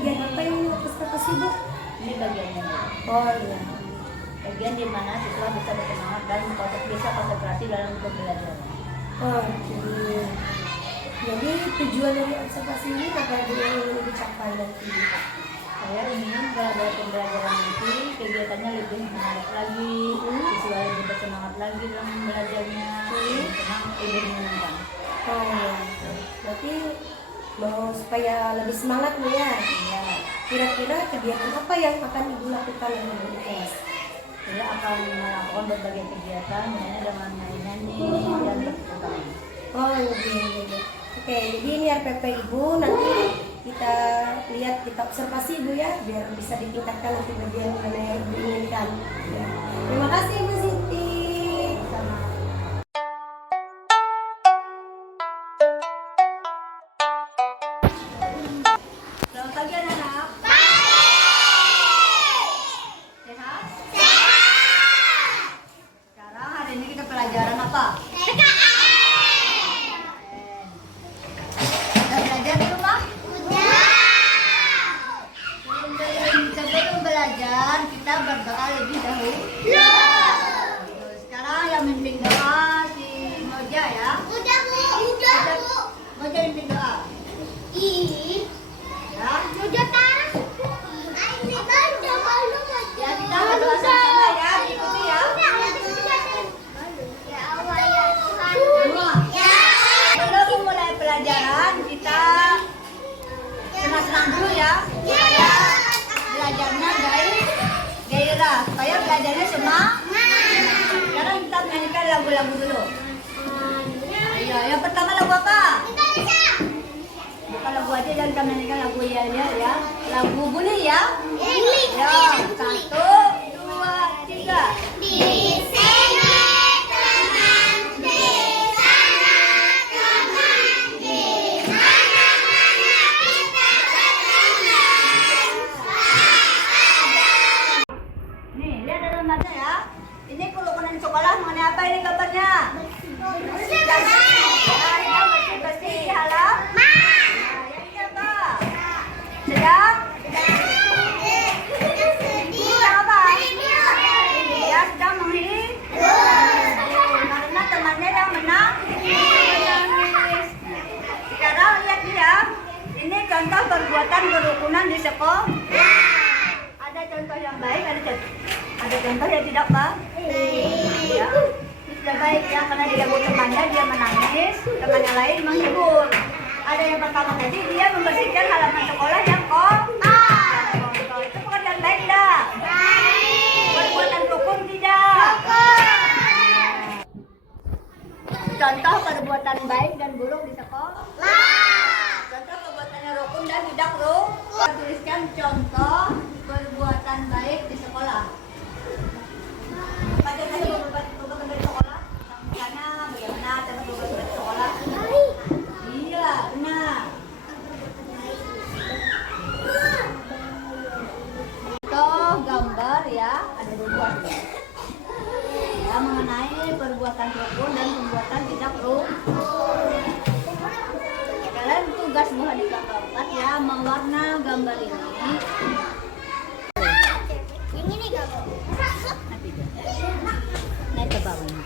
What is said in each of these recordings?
bagian apa ini perpustaka ibu? Ini bagiannya. Oh iya. Bagian di mana siswa bisa bersemangat dan bisa konsentrasi dalam pembelajaran. Oke. Jadi tujuan dari observasi ini apa yang ingin dicapai nanti? Saya ingin pada pembelajaran nanti kegiatannya lebih menarik lagi, siswa lebih bersemangat lagi dalam belajarnya, senang, lebih menyenangkan. Oh iya. Berarti mau supaya lebih semangat nih ya. Ya, Kira-kira kegiatan apa yang akan ibu lakukan di kelas? saya akan melakukan berbagai kegiatan, misalnya dengan nyanyi dan bertemu. Oh iya. Oke, jadi ini RPP ibu, nanti kita lihat, kita observasi ibu ya, biar bisa ditingkatkan nanti bagian mana yang ibu inginkan. Ya. Terima kasih ibu Siti. Selamat pagi anak-anak. Sehat? Sekarang hari ini kita pelajaran apa? Udah belajar di rumah? Sebelum belajar kita berdoa lebih dahulu. Sekarang yang memimpin doa si Moja ya. Moja memimpin doa. Ya. Ya, kita berdoa sama-sama ya, ikuti ya. Semua. Sebelum mulai pelajaran kita senang-senang dulu ya, supaya belajarnya gairah, supaya belajarnya semangat. Sekarang kita menyanyikan lagu-lagu dulu. Ayo, yang pertama lagu apa? Bukan lagu aja, dan kita menyanyikan lagu ya, lagu bunyi ya. Ya, 1, 2, 3. Nih, lihat dalam mata ya. Ini kerukunan di sekolah mengenai apa ini gambarnya? Bersih halal. Nah, yang ini apa? Sedang? Sedang apa? Ya, sedang menghibur. Karena temannya yang menangis. Sekarang lihat dia. Ini contoh perbuatan kerukunan di sekolah. Ada contoh yang baik, ada contoh yang tidak baik. Ya. Ini sudah baik ya, karena diganggu temannya dia menangis, teman yang lain menghibur. Ada yang pertama tadi dia membersihkan halaman sekolah yang kotor. Itu pekerjaan baik tidak? Perbuatan rukun tidak? Contoh perbuatan baik dan buruk di sekolah. Contoh perbuatannya rukun dan tidak rukun. Tuliskan contoh perbuatan baik di sekolah. Pada tadi perbuatan baik di sekolah. Misalnya bagaimana cara perbuatan baik di sekolah? Iya, benar. Contoh gambar ya, ada 2 ya, mengenai perbuatan rukun dan perbuatan tidak rukun. Kalian tugas buah di keempat ya, mewarna gambar ini. Yang ini gambar. Naik ke bawah ini.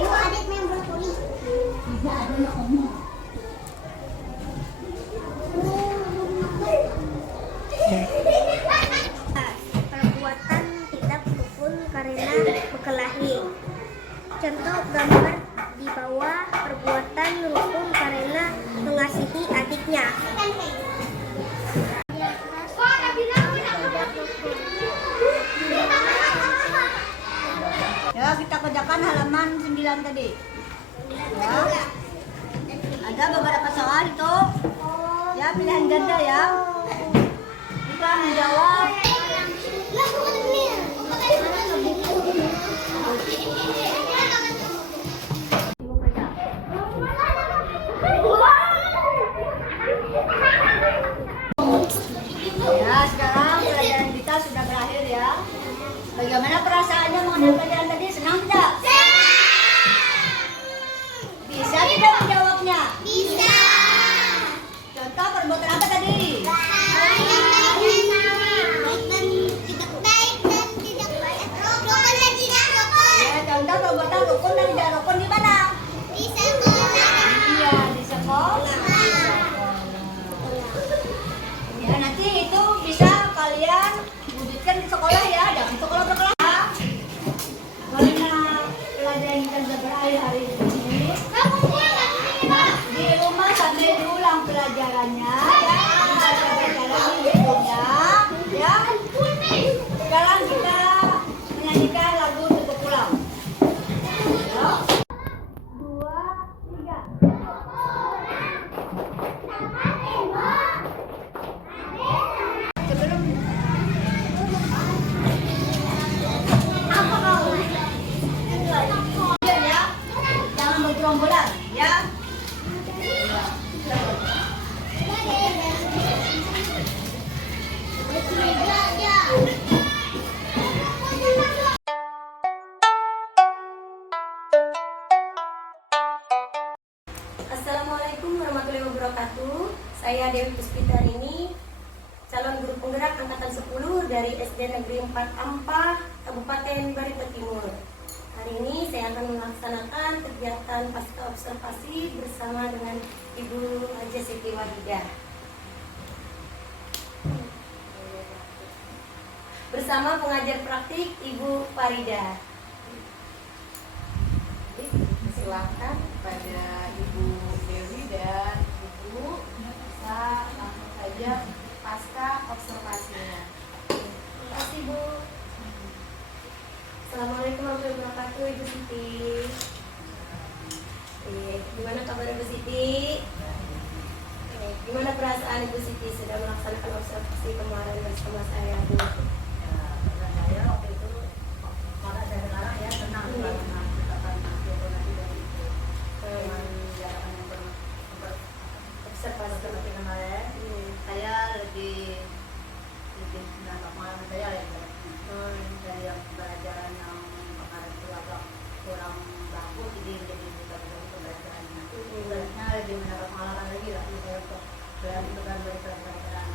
Ibu adik main brokoli. Perbuatan tidak rukun karena berkelahi. Contoh gambar di bawah, perbuatan rukun karena mengasihi adiknya. Ya, kita kerjakan halaman 9 tadi. Ya. Ada beberapa soal itu. Ya, pilihan ganda ya. Kita menjawab. Ibu kerja. Ya, sekarang pelajaran kita sudah berakhir ya. Bagaimana perasaannya mengenai pelajaran tadi? Senang tidak? kerja berai hari ini. Di rumah sambil diulang pelajarannya ya. Baca-baca lagi bukunya ya. Sekarang kita menyanyikan lagu Tutup Pulau. Ya. 2, 3. Sebelum apa kau? Ya, jangan bergerombolan ya. Assalamualaikum warahmatullahi wabarakatuh. Saya Dewi Puspita ini calon guru penggerak angkatan 10 dari SD Negeri 4 Ampah, Kabupaten Barito Timur. Hari ini saya akan melaksanakan kegiatan pasca observasi bersama dengan Ibu Haja Siti Wahidah. Bersama pengajar praktik Ibu Farida. Silakan pada Ibu Dewi dan Ibu bisa langsung saja pasca observasinya. Terima kasih Bu. Assalamualaikum warahmatullahi wabarakatuh Ibu Siti. Gimana kabar Ibu Siti? Gimana perasaan Ibu Siti sudah melaksanakan observasi kemarin bersama saya Bu? Saya waktu itu maka saya sekarang ya tenang karena observasi seperti kemarin saya lebih menambah pengalaman saya ya dari yang pelajaran yang kemarin itu agak kurang bagus jadi menjadi lebih pembelajarannya sebenarnya lebih menambah pengalaman lagi lah saya untuk belajar pelajaran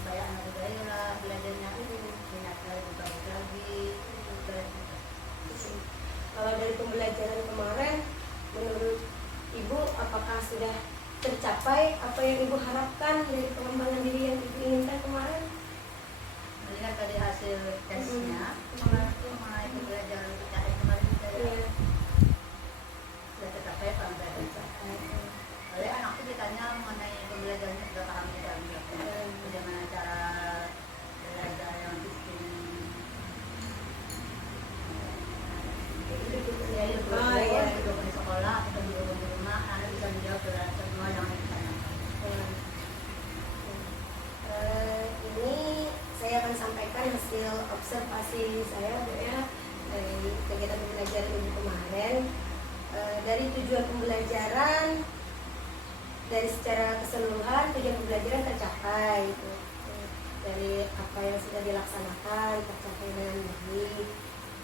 supaya anak saya lah belajarnya minatnya lebih bagus lagi. Kalau dari pembelajaran kemarin, menurut Ibu apakah sudah tercapai apa yang Ibu harapkan dari pengembangan diri yang Ibu inginkan kemarin? Melihat dari hasil tesnya kemarin itu mengenai pembelajaran PKN kemarin saya sudah tercapai apa enggak tercapai. Oleh anakku ditanya mengenai pembelajarannya sudah paham tidak bagaimana cara belajar yang sistem ya duduk di sekolah atau duduk di rumah anak bisa menjawab semua yang ditanyakan. Ini saya akan sampaikan hasil observasi saya Bu ya dari kegiatan pembelajaran Ibu kemarin. Dari tujuan pembelajaran dari secara keseluruhan tujuan pembelajaran tercapai gitu. Dari apa yang sudah dilaksanakan tercapai dengan baik.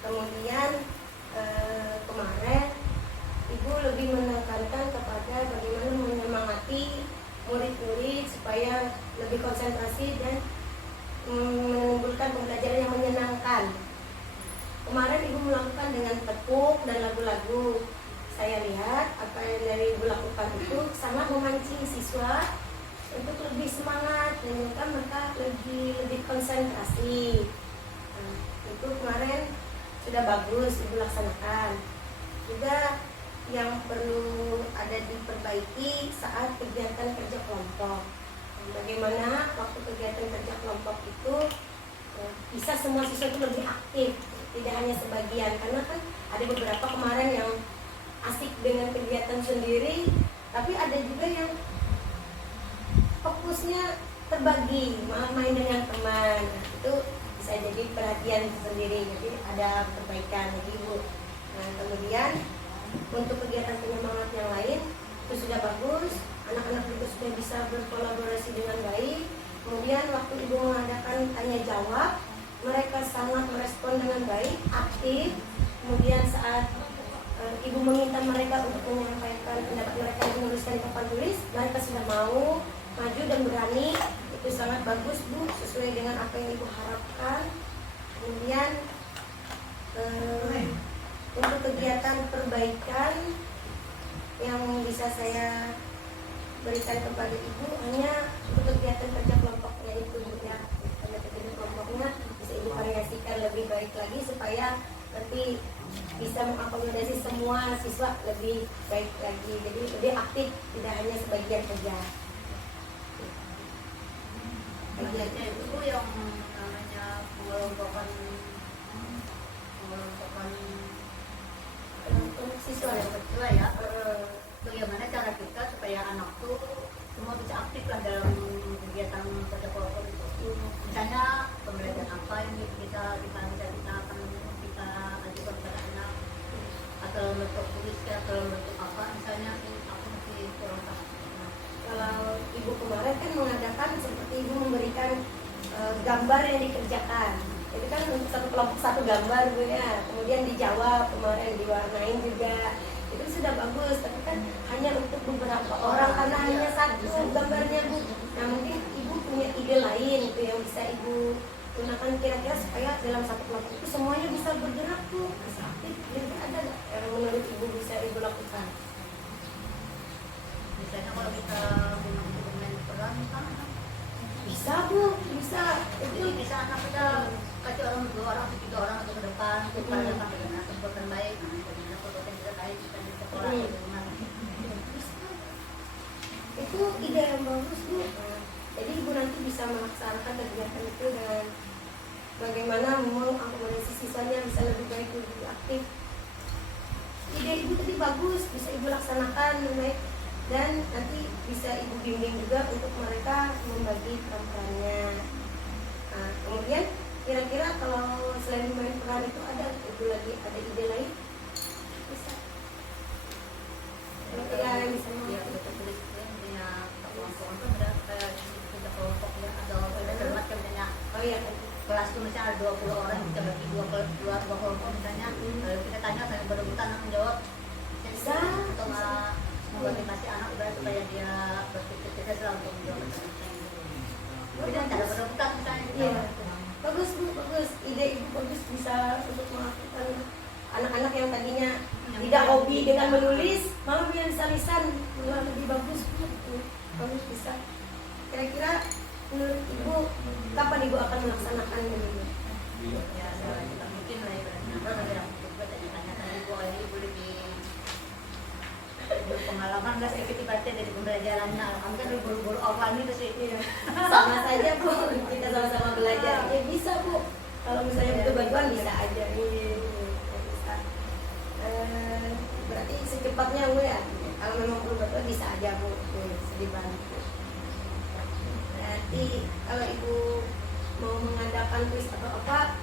Kemudian kemarin Ibu lebih menekankan kepada bagaimana menyemangati murid-murid supaya lebih konsentrasi dan menimbulkan pembelajaran yang menyenangkan. Kemarin Ibu melakukan dengan tepuk dan lagu-lagu. Saya lihat apa yang dari Ibu lakukan itu sangat memancing siswa untuk lebih semangat dan juga mereka lebih konsentrasi. Nah, itu kemarin sudah bagus Ibu laksanakan. Juga yang perlu ada diperbaiki saat kegiatan kerja kelompok. Bagaimana waktu kegiatan kerja kelompok itu bisa semua siswa itu lebih aktif, tidak hanya sebagian, karena kan ada beberapa kemarin yang asik dengan kegiatan sendiri, tapi ada juga yang fokusnya terbagi, malah main dengan teman. Nah, itu bisa jadi perhatian sendiri, jadi ada perbaikan lagi Bu. Nah, kemudian untuk kegiatan penyemangat yang lain itu sudah bagus, anak-anak juga sudah bisa berkolaborasi dengan baik. Kemudian waktu Ibu mengadakan tanya jawab, mereka sangat merespon dengan baik, aktif. Kemudian saat Ibu meminta mereka untuk menyampaikan pendapat mereka dan menuliskan di papan tulis, mereka sudah mau maju dan berani. Itu sangat bagus Bu, sesuai dengan apa yang Ibu harapkan. Kemudian untuk kegiatan perbaikan yang bisa saya berikan kepada Ibu hanya untuk kegiatan kerja kelompoknya itu Bu ya. Kegiatan kerja kelompoknya bisa Ibu variasikan lebih baik lagi supaya nanti bisa mengakomodasi semua siswa lebih baik lagi, jadi lebih aktif, tidak hanya sebagian saja. Biasanya itu yang namanya pengelompokan Untuk siswa yang kecil ya. Bagaimana cara kita supaya anak tuh semua bisa aktif lah dalam kegiatan kerja kelompok itu. Misalnya pembelajaran apa yang kita akan kita ajukan kepada anak, atau bentuk tulis atau bentuk apa, misalnya aku masih kurang paham. kalau ibu kemarin kan mengadakan seperti ibu memberikan gambar yang dikerjakan. Itu kan untuk satu kelompok satu gambar Bu ya. Kemudian dijawab kemarin, diwarnain juga. Itu sudah bagus, tapi kan hanya untuk beberapa orang karena hanya satu gambarnya Bu. Nah mungkin ibu punya ide lain itu yang bisa ibu gunakan kira-kira supaya dalam satu kelompok itu semuanya bisa bergerak tuh, bisa aktif. Jadi ada nggak yang menurut ibu bisa ibu lakukan? Misalnya kalau kita bermain peran kan Bisa Bu, bisa. itu Itu bisa anak kita kasih orang dua orang atau tiga orang atau ke depan untuk merayakan bagaimana perbuatan baik, bagaimana perbuatan tidak baik kita di sekolah bagaimana. itu ide yang bagus Bu. Jadi ibu nanti bisa melaksanakan kegiatan itu dengan bagaimana mengakomodasi siswanya bisa lebih baik, lebih aktif. Ide ibu tadi bagus, bisa ibu laksanakan dengan baik, dan nanti bisa ibu bimbing juga untuk mereka membagi peran-perannya. Nah, kemudian kira-kira kalau selain main peran itu ada ibu lagi ada ide lain? Bisa. Kira-kira yang bisa Ya kita tulis itu yang punya kelompok itu ada kayak kita kelompok ya atau ada macam misalnya Oh iya, kelas itu misalnya ada 20 orang kita bagi dua kelompok misalnya, lalu kita tanya saling berebutan menjawab bisa. atau malah memotivasi anak udah supaya dia berpikir cerdas lah untuk menjawab pertanyaan. Tapi dengan cara berebutan misalnya kita Iya. Bagus Bu, bagus. Ide ibu bagus, bisa untuk melakukan anak-anak yang tadinya tidak hobi dengan menulis, malah bisa lisan, malah lebih bagus Bu. Bagus bisa. Kira-kira menurut ibu kapan ibu akan melaksanakan ini? ya kita mungkin lah ya berarti apa yang kita tanya-tanya ibu ini ibu lebih pengalaman lah sedikit ibaratnya dari pembelajarannya. Kami kan buru-buru offline itu sih. Sama saja Bu, kita sama-sama belajar. Ya bisa Bu. Kalau misalnya butuh bantuan bisa aja. Iya, bisa. Berarti secepatnya Bu ya. Kalau memang perlu bantuan bisa aja Bu. Bisa dibantu. Berarti kalau ibu mau mengadakan kuis atau apa,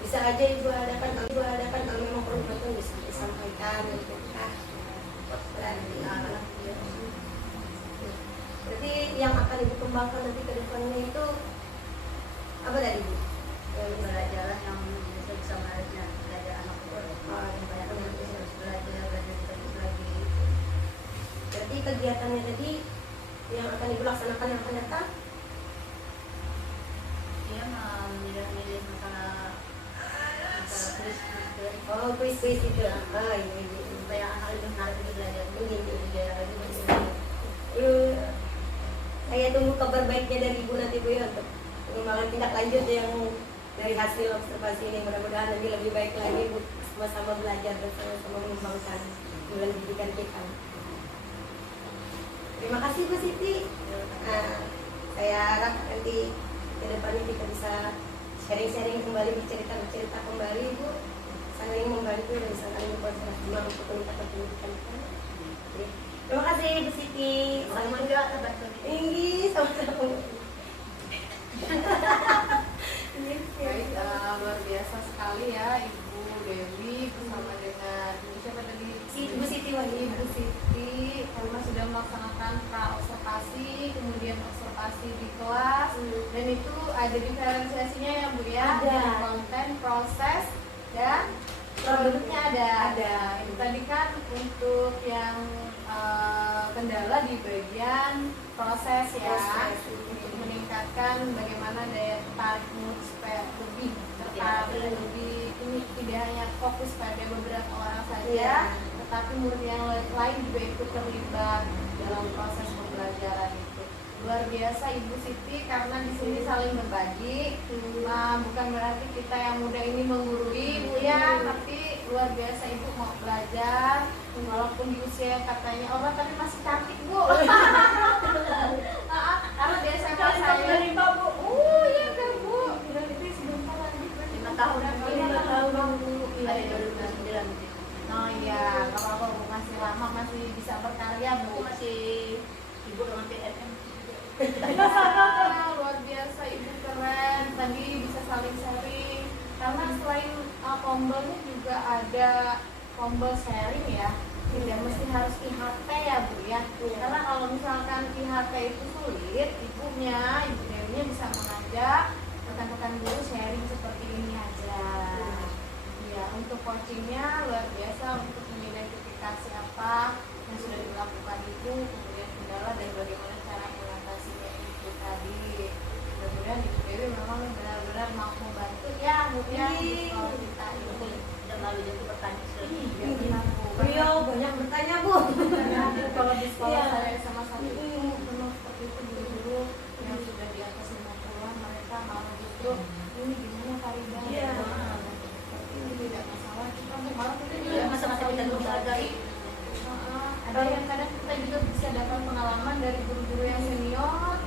bisa aja ibu adakan. Kalau memang perlu bantuan bisa disampaikan gitu kan. Berarti yang akan ibu kembangkan nanti ke depannya itu apa tadi Bu? Pembelajaran yang bisa belajar anak itu. Yang banyak nanti. Harus belajar lagi. Berarti kegiatannya tadi yang akan ibu laksanakan yang akan datang? Dia memilih masalah tulis Oh, kuis itu. Ah, ini. supaya anak itu menarik untuk belajar Saya tunggu kabar baiknya dari ibu nanti Bu ya untuk pengembangan tindak lanjut yang dari hasil observasi ini. Mudah-mudahan nanti lebih baik lagi Bu, sama-sama belajar dan sama-sama mengembangkan bulan pendidikan kita. Terima kasih Bu Siti. Nah, saya harap nanti ke depannya kita bisa sharing-sharing kembali, bercerita kembali Bu, saling membantu dan saling berkolaborasi untuk peningkatan pendidikan kita. Jadi, terima kasih Bu Siti. sama juga terbantu Tinggi sama-sama. Baik, luar biasa sekali ya Ibu Dewi bersama dengan siapa tadi? Bu Siti Wahyu. Ibu Siti karena sudah melaksanakan pra-observasi, kemudian observasi di kelas, dan itu ada diferensiasinya ya Bu ya. Ada. Konten, proses, dan produknya ada. Itu tadi kan untuk yang kendala di bagian proses ya, untuk meningkatkan bagaimana daya tarikmu supaya lebih tertarik, lebih ini tidak hanya fokus pada beberapa orang saja, tetapi murid yang lain juga ikut terlibat dalam proses pembelajaran itu. Luar biasa Ibu Siti karena di sini saling berbagi. Nah, bukan berarti kita yang muda ini menggurui Bu ya, tapi luar biasa ibu mau belajar walaupun di usia katanya orang tapi masih cantik bu. Karena di SMA saya Bu. iya kan bu, berarti sebentar lagi 5 tahun. 5 tahun Bu. Ada 2009. Oh iya, nggak apa-apa bu, masih lama, masih bisa berkarya Aku bu. masih sibuk dengan PNM. Luar biasa ibu, keren. Tadi bisa saling sharing karena selain kombelnya juga ada kombel sharing ya, tidak mesti harus IHT ya bu ya. Karena kalau misalkan IHT itu sulit, ibu Dewinya bisa mengajak rekan-rekan guru sharing seperti ini aja. Ya, untuk coachingnya luar biasa untuk mengidentifikasi apa yang sudah dilakukan ibu, kemudian kendala dan bagaimana cara mengatasinya itu tadi. Mudah-mudahan Ibu Dewi memang benar-benar mau membantu ya Bu ya di sekolah kita ini. Tidak malu jadi bertanya sendiri. Iya benar Bu. Beliau banyak bertanya Bu. Karena kalau di sekolah Iya. saya sama satu itu penuh seperti itu guru-guru yang sudah di atas 50-an, mereka malah justru ini gimana Farida? Iya. Ini tidak masalah, kita malah kita juga Iya, masa-masa kita saling menghargai. Ada yang kadang kita juga bisa dapat pengalaman dari guru-guru yang senior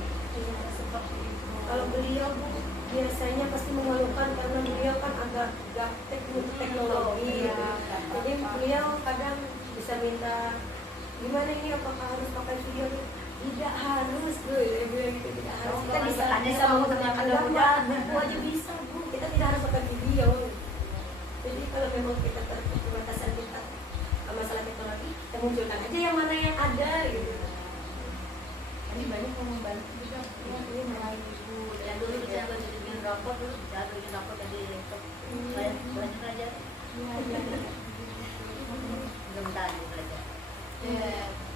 seperti itu. Kalau beliau Bu biasanya pasti mengeluhkan karena beliau kan agak gaptek untuk teknologi. Iya, Jadi beliau kadang bisa minta gimana ini apakah harus pakai video? Tidak harus Bu, dia bilang gitu, tidak harus. Kita bisa menggunakan gambar, buku aja bisa Bu. Kita tidak harus pakai video. Jadi kalau memang kita keterbatasan kita masalah teknologi, kita munculkan aja yang mana yang ada gitu. Ini banyak yang membantu juga ya, ini mulai ibu Dan dulu bisa bikin rapor dulu, bisa bikin rapor jadi laptop. Banyak aja. Iya, iya. Mudah-mudahan belajar. Iya.